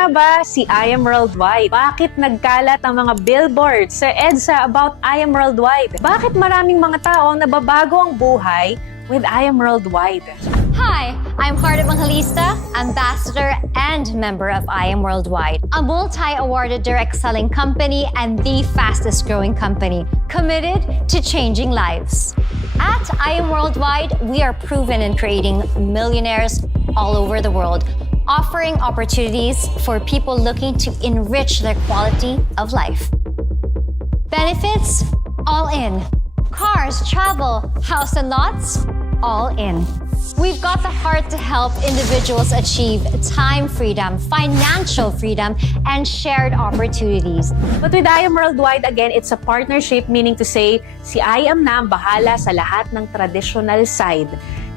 nga ba si I Am Worldwide? Bakit nagkalat ang mga billboards sa EDSA about I Am Worldwide? Bakit maraming mga tao ang nababago ang buhay with I Am Worldwide? Hi, I'm Heart Evangelista, ambassador and member of I Am Worldwide, a multi-awarded direct selling company and the fastest growing company committed to changing lives. At I Am Worldwide, we are proven in creating millionaires all over the world, offering opportunities for people looking to enrich their quality of life. Benefits, all in. Cars, travel, house and lots, all in. We've got the heart to help individuals achieve time freedom, financial freedom, and shared opportunities. But with I Am Worldwide, again, it's a partnership, meaning to say, si I Am na ang bahala sa lahat ng traditional side.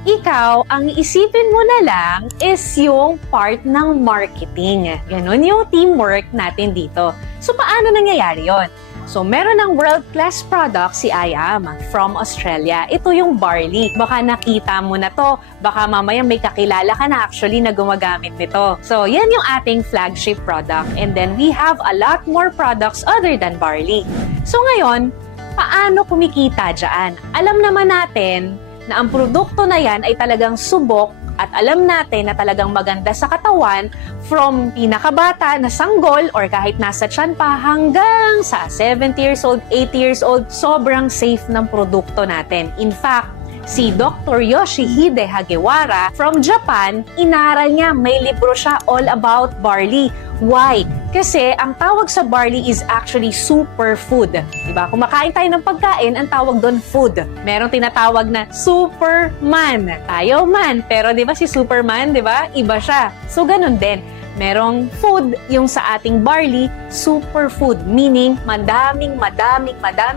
Ikaw, ang isipin mo na lang is yung part ng marketing. Ganon yung teamwork natin dito. So, paano nangyayari yon? So, meron ng world-class product si I Am from Australia. Ito yung barley. Baka nakita mo na to. Baka mamaya may kakilala ka na actually na gumagamit nito. So, yan yung ating flagship product. And then, we have a lot more products other than barley. So, ngayon, paano kumikita dyan? Alam naman natin na ang produkto na yan ay talagang subok at alam natin na talagang maganda sa katawan from pinakabata na sanggol or kahit nasa tiyan pa hanggang sa 70 years old, 80 years old, sobrang safe ng produkto natin. In fact, si Dr. Yoshihide Hagiwara from Japan, inaral niya, may libro siya all about barley. Why? Kasi ang tawag sa barley is actually superfood. Diba? Kung makain tayo ng pagkain, ang tawag doon food. Merong tinatawag na Superman. Tayo man, pero diba si Superman, diba? Iba siya. So ganun din. Merong food, yung sa ating barley, superfood. Meaning, madami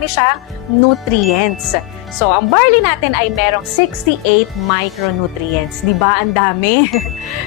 siyang nutrients. So, ang barley natin ay merong 68 micronutrients. Di ba? Ang dami.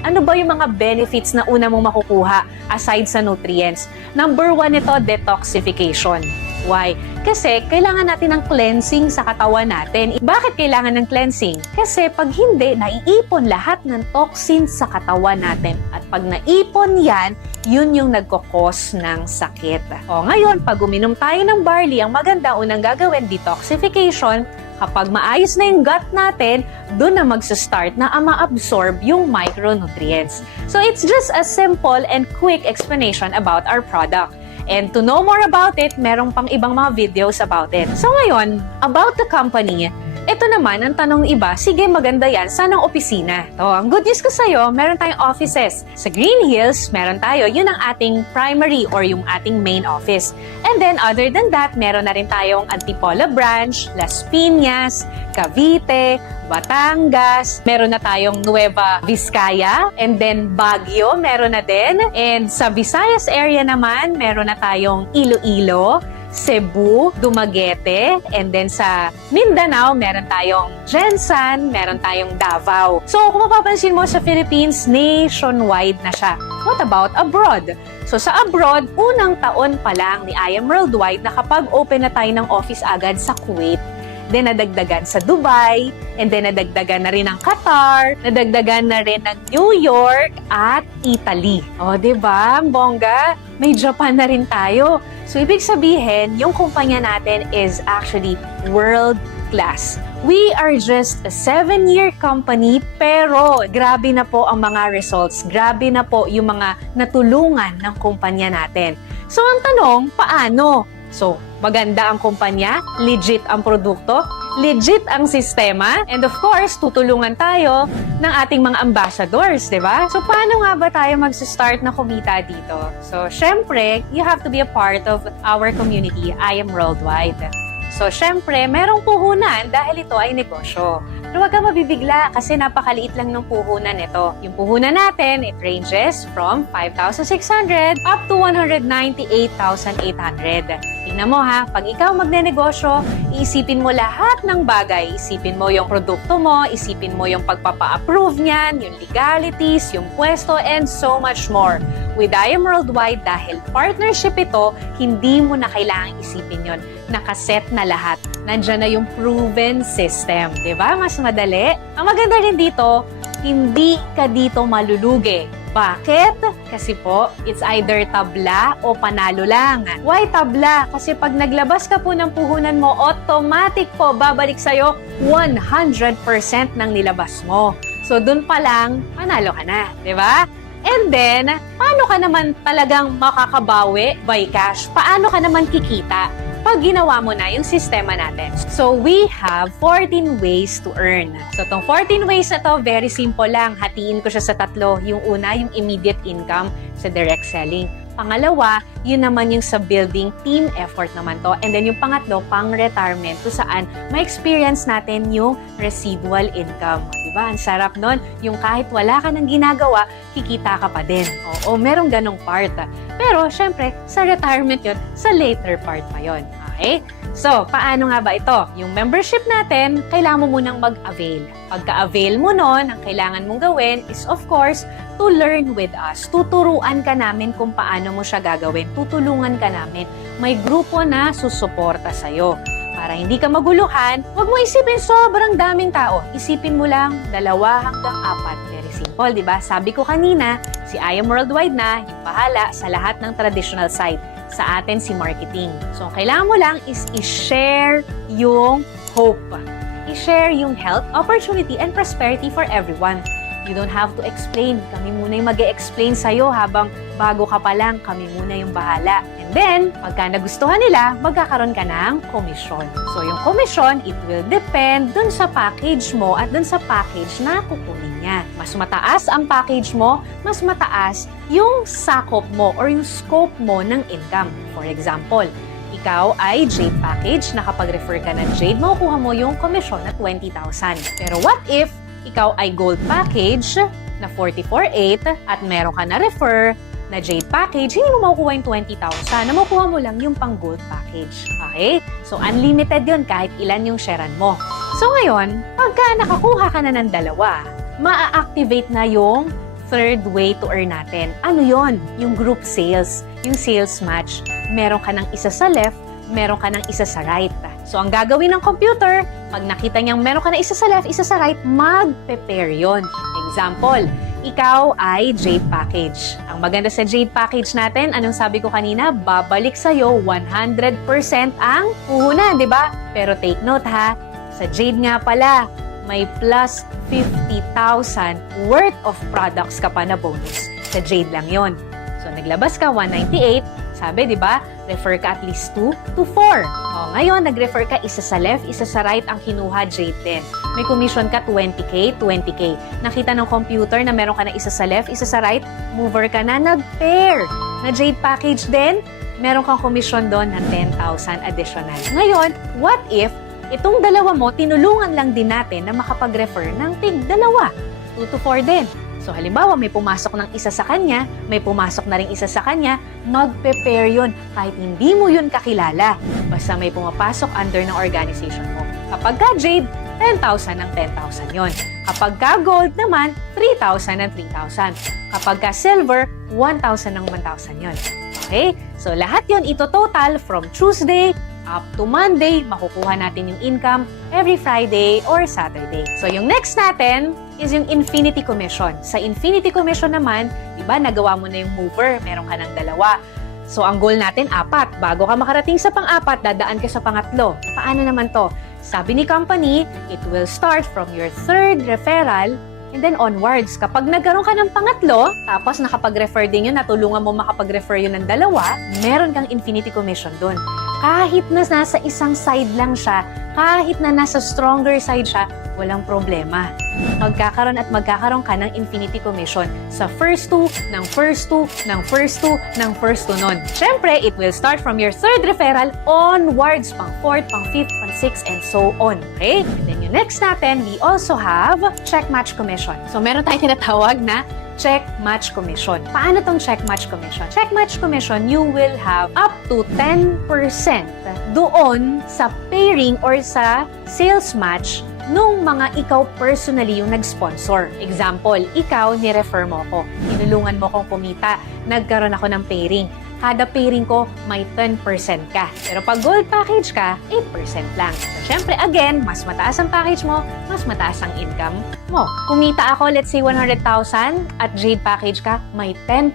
Ano ba yung mga benefits na una mong makukuha aside sa nutrients? Number 1 ito, detoxification. Why? Kasi kailangan natin ng cleansing sa katawan natin. Bakit kailangan ng cleansing? Kasi pag hindi, naiipon lahat ng toxins sa katawan natin. At pag naipon yan, yun yung nagkakos ng sakit. O ngayon, pag uminom tayo ng barley, ang maganda unang gagawin, detoxification. Kapag maayos na yung gut natin, doon na magsa-start na ma-absorb yung micronutrients. So it's just a simple and quick explanation about our product. And to know more about it, merong pang ibang mga videos about it. So ngayon, about the company, ito naman, ang tanong iba, sige maganda yan, saan ang opisina? So, ang good news ko sa'yo, meron tayong offices. Sa Green Hills, meron tayo, yun ang ating primary or yung ating main office. And then, other than that, meron na rin tayong Antipolo branch, Las Piñas, Cavite, Batangas, meron na tayong Nueva Vizcaya, and then Baguio, meron na din. And sa Visayas area naman, meron na tayong Iloilo, Cebu, Dumaguete, and then sa Mindanao, meron tayong Jensan, meron tayong Davao. So, kung mapapansin mo sa Philippines, nationwide na siya. What about abroad? So, sa abroad, unang taon pa lang ni I Am Worldwide na kapag open na tayo ng office agad sa Kuwait, then nadagdagan sa Dubai, and then nadagdagan na rin ng Qatar, nadagdagan na rin ng New York at Italy. O, diba? Bongga, may Japan na rin tayo. So, ibig sabihin, yung kumpanya natin is actually world class. We are just a 7-year company, pero grabe na po ang mga results. Grabe na po yung mga natulungan ng kumpanya natin. So, ang tanong, paano? So, maganda ang kumpanya, legit ang produkto, legit ang sistema, and of course, tutulungan tayo ng ating mga ambassadors, di ba? So, paano nga ba tayo mag-start na kumita dito? So, syempre, you have to be a part of our community, I Am Worldwide. So, syempre, merong puhunan dahil ito ay negosyo. Pero huwag kang mabibigla kasi napakaliit lang ng puhunan nito. Yung puhunan natin, it ranges from 5,600 up to 198,800. Tingnan mo ha, pag ikaw magnenegosyo, iisipin mo lahat ng bagay. Isipin mo yung produkto mo, isipin mo yung pagpapa-approve niyan, yung legalities, yung pwesto, and so much more. With I Am Worldwide, dahil partnership ito, hindi mo na kailangang isipin yon. Nakaset na lahat. Nandiyan na yung proven system. Diba? Mas madali. Ang maganda rin dito, hindi ka dito malulugi. Bakit? Kasi po, it's either tabla o panalo lang. Why tabla? Kasi pag naglabas ka po ng puhunan mo, automatic po babalik sa'yo 100% ng nilabas mo. So, dun pa lang, panalo ka na, di ba? And then, paano ka naman talagang makakabawi by cash? Paano ka naman kikita pag ginawa mo na yung sistema natin? So, we have 14 ways to earn. So, itong 14 ways na to, very simple lang. Hatiin ko siya sa tatlo. Yung una, yung immediate income sa direct selling. Pangalawa, yun naman yung sa building team effort naman to. And then yung pangatlo, pang-retirement to saan ma-experience natin yung residual income. Diba? Ang sarap nun. Yung kahit wala ka nang ginagawa, kikita ka pa din. Oo, merong ganong part. Pero, syempre, sa retirement yun, sa later part pa yun. Okay? So, paano nga ba ito? Yung membership natin, kailangan mo munang mag-avail. Pagka-avail mo nun, ang kailangan mong gawin is, of course, to learn with us. Tuturuan ka namin kung paano mo siya gagawin. Tutulungan ka namin. May grupo na susuporta sa'yo. Para hindi ka maguluhan, huwag mo isipin sobrang daming tao. Isipin mo lang 2 hanggang 4. Very simple, di ba? Sabi ko kanina, si I Am Worldwide na yung bahala sa lahat ng traditional site. Sa atin si marketing. So, ang kailangan mo lang is i-share yung hope. I-share yung health, opportunity, and prosperity for everyone. You don't have to explain. Kami muna yung mag-e-explain sa'yo habang bago ka pa lang, kami muna yung bahala. And then, pagka nagustuhan nila, magkakaroon ka ng komisyon. So, yung komisyon, it will depend dun sa package mo at dun sa package na kukunin niya. Mas mataas ang package mo, mas mataas yung sakop mo or yung scope mo ng income. For example, ikaw ay Jade package, nakapag-refer ka ng Jade, makukuha mo yung komisyon na 20,000. Pero what if ikaw ay Gold package na 44,800 at meron ka na refer na Jade package, hindi mo makukuha yung 20,000. Na makukuha mo lang yung pang Gold package. Okay? So, unlimited yun kahit ilan yung sharean mo. So, ngayon, pagka nakakuha ka na ng 2, maa-activate na yung third way to earn natin. Ano yon? Yung group sales. Yung sales match. Meron ka ng isa sa left, meron ka ng isa sa right. So, ang gagawin ng computer, pag nakita niyang meron ka na isa sa left, isa sa right, mag-prepare yun. Example, ikaw ay Jade package. Ang maganda sa Jade package natin, anong sabi ko kanina, babalik sa'yo 100% ang puhunan, di ba? Pero take note ha, sa Jade nga pala, may plus 50,000 worth of products ka pa na bonus. Sa Jade lang yon. So, naglabas ka 198, sabi, di ba, refer ka at least 2 to 4. O, ngayon, nag-refer ka isa sa left, isa sa right ang kinuha, Jade din. May commission ka 20K, 20K. Nakita ng computer na meron ka na isa sa left, isa sa right, mover ka na, nag-pair. Na Jade package din, meron kang commission doon na 10,000 additional. Ngayon, what if itong 2 mo, tinulungan lang din natin na makapag-refer ng tig 2, 2 to 4 din. So, halimbawa, may pumasok ng isa sa kanya, may pumasok na rin isa sa kanya, mag-prepare yun kahit hindi mo yun kakilala. Basta may pumapasok under ng organization mo. Kapag ka Jade, 10,000 ng 10,000 yun. Kapag ka Gold naman, 3,000 ng 3,000. Kapag ka Silver, 1,000 ng 1,000 yun. Okay? So, lahat yun ito total from Tuesday up to Monday, makukuha natin yung income every Friday or Saturday. So, yung next natin is yung Infinity Commission. Sa Infinity Commission naman, di ba, nagawa mo na yung mover, meron ka ng 2. So, ang goal natin, 4. Bago ka makarating sa pang-4, dadaan ka sa pangatlo. Paano naman to? Sabi ni company, it will start from your 3rd referral and then onwards. Kapag nagkaroon ka ng pangatlo, tapos nakapag-refer din yun, natulungan mo makapag-refer yun ng 2, meron kang Infinity Commission dun. Kahit na nasa isang side lang siya, kahit na nasa stronger side siya, walang problema. Magkakaroon at magkakaroon ka ng Infinity Commission sa first 2, ng first 2, ng first 2, ng first 2 nun. Siyempre, it will start from your 3rd referral onwards, pang 4th, pang 5th, pang 6th, and so on. Okay? And then yung next natin, we also have Check Match Commission. So, meron tayong tinatawag na Check Match Commission. Paano tong Check Match Commission? Check Match Commission, you will have up to 10% doon sa pairing or sa sales match nung mga ikaw personally yung nag-sponsor. Example, ikaw, ni-refer mo ko. Tinulungan mo kong kumita. Nagkaroon ako ng pairing. Kada pairing ko, may 10% ka. Pero pag gold package ka, 8% lang. So, syempre, again, mas mataas ang package mo, mas mataas ang income mo. Kumita ako, let's say 100,000 at Jade Package ka, may 10%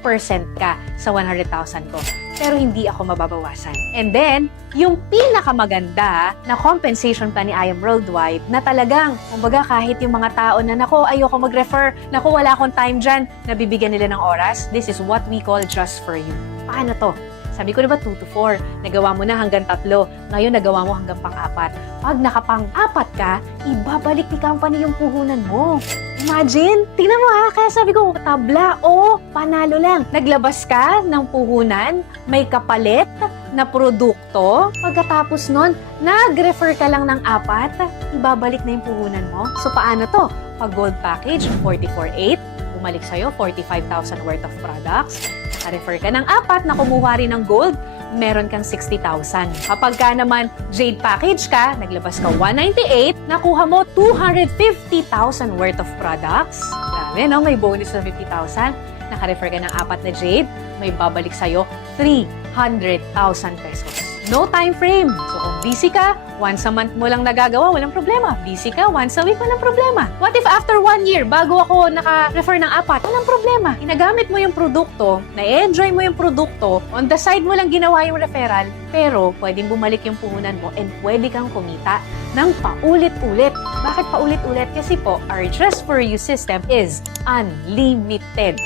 ka sa 100,000 ko. Pero hindi ako mababawasan. And then, yung pinakamaganda na compensation pa ni I Am Worldwide na talagang, kumbaga kahit yung mga tao na, nako, ayoko mag-refer, nako, wala akong time dyan, nabibigyan nila ng oras, this is what we call just for you. Paano to? Sabi ko diba 2 to 4, nagawa mo na hanggang 3, ngayon nagawa mo hanggang pang-4. Pag nakapang-4 ka, ibabalik ni company yung puhunan mo. Imagine, tingnan mo ha, kaya sabi ko, tabla o panalo lang. Naglabas ka ng puhunan, may kapalit na produkto, pagkatapos nun, nag-refer ka lang ng 4, ibabalik na yung puhunan mo. So paano to? Pag gold package, 44,800, bumalik sa'yo 45,000 worth of products. Naka-refer ka ng 4 na kumuha rin ng gold, meron kang 60,000. Kapag ka naman Jade Package ka, naglabas ka 198, nakuha mo 250,000 worth of products. Grabe, no? May bonus na 50,000. Naka-refer ka ng 4 na Jade, may babalik sa'yo 300,000 pesos. No time frame. So kung busy ka, once a month mo lang nagagawa, walang problema. Busy ka, once a week, walang problema. What if after 1 year, bago ako naka-refer ng 4, walang problema. Ginagamit mo yung produkto, na-enjoy mo yung produkto, on the side mo lang ginawa yung referral, pero pwedeng bumalik yung puhunan mo and pwede kang kumita ng paulit-ulit. Bakit paulit-ulit? Kasi po, our Just For You system is unlimited.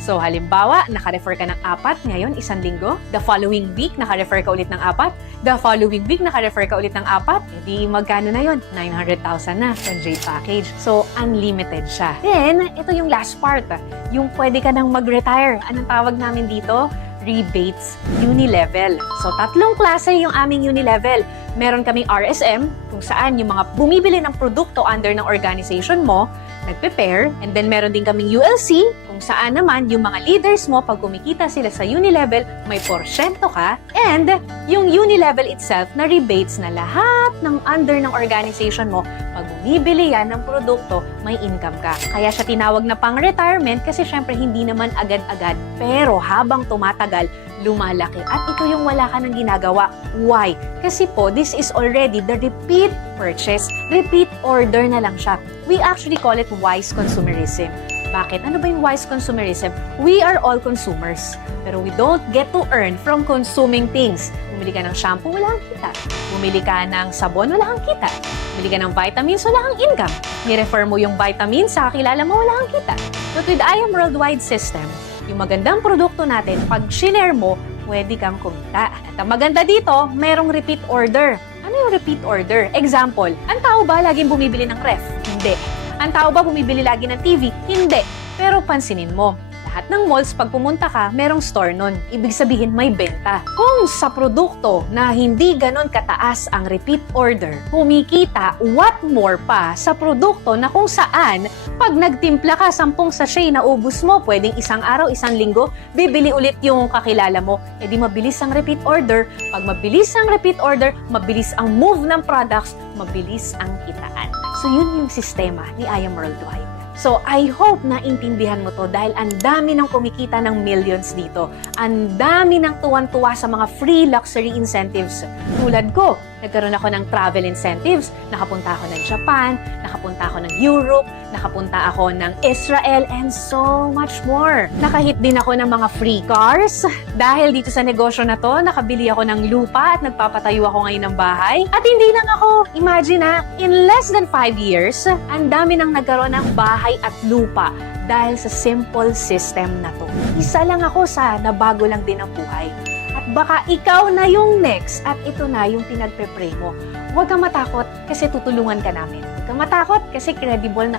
So, halimbawa, naka-refer ka ng 4 ngayon, 1 linggo. The following week, naka-refer ka ulit ng 4. The following week, naka-refer ka ulit ng 4. Hindi magkano na yon? 900,000 na sa Jade Package. So, unlimited siya. Then, ito yung last part. Yung pwede ka nang mag-retire. Anong tawag namin dito? Rebates Unilevel. So, 3 klase yung aming Unilevel. Meron kaming RSM, kung saan yung mga bumibili ng produkto under ng organization mo, nagpe-pair. And then, meron din kaming ULC, kung saan naman yung mga leaders mo, pag kumikita sila sa Unilevel, may porsyento ka. And yung Unilevel itself na rebates na lahat ng under ng organization mo, pag bumibili yan ng produkto, may income ka. Kaya siya tinawag na pang-retirement kasi syempre hindi naman agad-agad. Pero habang tumatagal, lumalaki. At ito yung wala ka nang ginagawa. Why? Kasi po, this is already the repeat purchase. Repeat order na lang siya. We actually call it wise consumerism. Bakit? Ano ba yung wise consumerism? We are all consumers. Pero we don't get to earn from consuming things. Bumili ka ng shampoo, wala kang kita. Bumili ka ng sabon, wala kang kita. Bumili ka ng vitamins, wala kang income. Ni-refer mo yung vitamins sa kakilala mo, wala kang kita. But with I Am Worldwide system, yung magandang produkto natin, pag shinare mo, pwede kang kumita. At ang maganda dito, merong repeat order. Ano yung repeat order? Example, ang tao ba laging bumibili ng ref? Hindi. Ang tao ba bumibili lagi ng TV? Hindi. Pero pansinin mo, lahat ng malls, pag pumunta ka, merong store nun. Ibig sabihin, may benta. Kung sa produkto na hindi ganon kataas ang repeat order, kumikita what more pa sa produkto na kung saan, pag nagtimpla ka 10 sachet na ubus mo, pwedeng 1 araw, 1 linggo, bibili ulit yung kakilala mo. E di mabilis ang repeat order. Pag mabilis ang repeat order, mabilis ang move ng products, mabilis ang kitaan. So yun yung sistema ni I Am Worldwide. So, I hope na intindihan mo to dahil ang dami ng kumikita ng millions dito. Ang dami ng tuwan-tuwa sa mga free luxury incentives. Tulad ko, nagkaroon ako ng travel incentives. Nakapunta ako ng Japan, nakapunta ako ng Europe, nakapunta ako ng Israel, and so much more. Nakahit din ako ng mga free cars. Dahil dito sa negosyo na to, nakabili ako ng lupa at nagpapatayo ako ngayon ng bahay. At hindi lang ako, imagine ha, in less than 5 years, ang dami nang nagkaroon ng bahay at lupa dahil sa simple system na to. Isa lang ako sa nabago lang din ang buhay. At baka ikaw na yung next at ito na yung pinagpe-pray mo. Huwag kang matakot kasi tutulungan ka namin. Huwag kang matakot kasi credible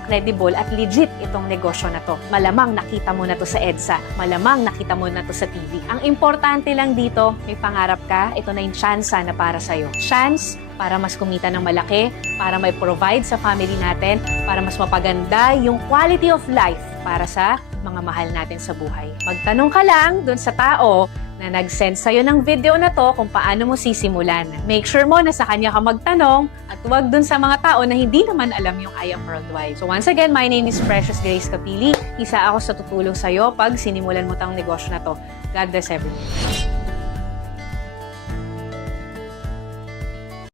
at legit itong negosyo na to. Malamang nakita mo na to sa EDSA. Malamang nakita mo na to sa TV. Ang importante lang dito, may pangarap ka, ito na yung chance na para sa'yo. Chance para mas kumita ng malaki, para may provide sa family natin, para mas mapaganda yung quality of life para sa mga mahal natin sa buhay. Magtanong ka lang dun sa tao na nag-send sa'yo ng video na to kung paano mo sisimulan. Make sure mo na sa kanya ka magtanong at huwag dun sa mga tao na hindi naman alam yung I Am Worldwide. So once again, my name is Precious Grace Capili. Isa ako sa tutulong sa'yo pag sinimulan mo tang negosyo na to. God bless everyone.